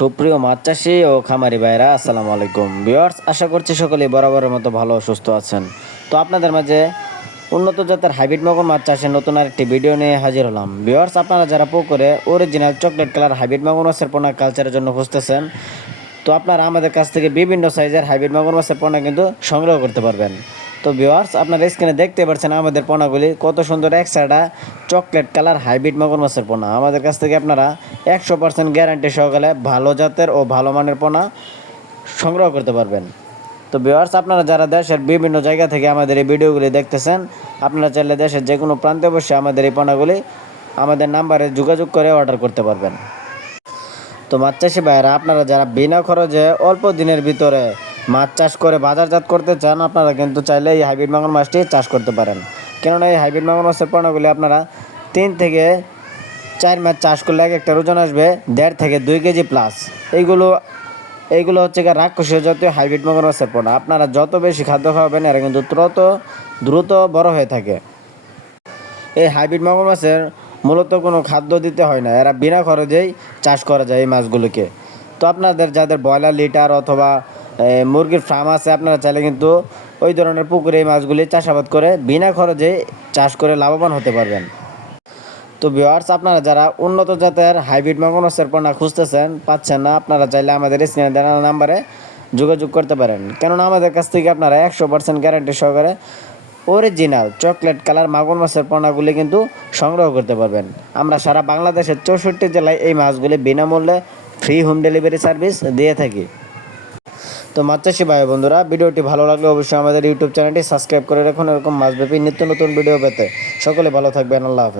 সুপ্রিয় মাছ চাষি ও খামারি ভাইরা আসসালামু আলাইকুম ভিউয়ার্স, আশা করছি সকলেই বরাবরের মতো ভালো ও সুস্থ আছেন। তো আপনাদের মাঝে উন্নত জাতের হাইব্রিড মাগুর মাছ চাষের নতুন আরেকটি ভিডিও নিয়ে হাজির হলাম। ভিউয়ার্স, আপনারা যারা পুকুরে অরিজিনাল চকলেট কালার হাইব্রিড মাগুর মাছের পোনা কালচারের জন্য খুঁজতেছেন, তো আপনারা আমাদের কাছ থেকে বিভিন্ন সাইজের হাইব্রিড মাগুর মাছের পোনা কিন্তু সংগ্রহ করতে পারবেন। তো ভিউয়ার্স, আপনারা স্ক্রিনে দেখতে পাচ্ছেন আমাদের পোনাগুলি কত সুন্দর এক সাইডা চকলেট কালার হাইব্রিড মাগুর মাছের পোনা। আমাদের কাছ থেকে আপনারা 100% গ্যারান্টি সহকারে ভালো জাতের ও ভালো মানের পোনা সংগ্রহ করতে পারবেন। তো ভিউয়ার্স, আপনারা যারা দেশের বিভিন্ন জায়গা থেকে আমাদের এই ভিডিওগুলি দেখতেছেন, আপনারা চাইলে দেশের যে কোনো প্রান্তে বসে আমাদের এই পোনাগুলি আমাদের নাম্বারে যোগাযোগ করে অর্ডার করতে পারবেন। তো মাছ চাষি ভাইয়েরা, আপনারা যারা বিনা খরচে অল্প দিনের ভিতরে মাছ চাষ করে বাজারজাত করতে চান, আপনারা কিন্তু চাইলে এই হাইব্রিড মাগুর মাছটি চাষ করতে পারেন। কেননা এই হাইব্রিড মাগুর মাছের পোনাগুলি আপনারা 3 থেকে 4 মাস চাষ করলে এক একটা ওজন আসবে 1.5 থেকে 2 কেজি প্লাস। এইগুলো হচ্ছে গিয়ে রাক্ষসীয় জাতীয় হাইব্রিড মাগুর মাছের পোনা। আপনারা যত বেশি খাদ্য খাওয়াবেন এরা কিন্তু তত দ্রুত বড় হয়ে থাকে। এই হাইব্রিড মাগুর মাছের মূলত কোনো খাদ্য দিতে হয় না, এরা বিনা খরচেই চাষ করা যায় এই মাছগুলোকে। তো আপনাদের যাদের ব্রয়লার লিটার অথবা মুরগির ফার্ম আছে, আপনারা চাইলে কিন্তু ওই ধরনের পুকুরে এই মাছগুলি চাষাবাদ করে বিনা খরচে চাষ করে লাভবান হতে পারবেন। তো ভিউয়ার্স, আপনারা যারা উন্নত জাতের হাইব্রিড মাগুর মাছের পোনা খুঁজতেছেন, পাচ্ছেন না, আপনারা চাইলে আমাদের স্ক্রিনে দেওয়া নাম্বারে যোগাযোগ করতে পারেন। কেননা আমাদের কাছ থেকে আপনারা 100% গ্যারান্টি সহকারে অরিজিনাল চকলেট কালার মাগুর মাছের পোনাগুলি কিন্তু সংগ্রহ করতে পারবেন। আমরা সারা বাংলাদেশের 64 জেলায় এই মাছগুলি বিনামূল্যে ফ্রি হোম ডেলিভারি সার্ভিস দিয়ে থাকি। তো মাছ চাষি ভাই বন্ধুরা, ভিডিওটি ভালো লাগলে অবশ্যই আমাদের ইউটিউব চ্যানেলটি সাবস্ক্রাইব করে রাখুন এরকম মাছব্যাপী নিত্য নতুন ভিডিও পেতে। সকলে ভালো থাকবেন, আল্লাহ হাফেজ।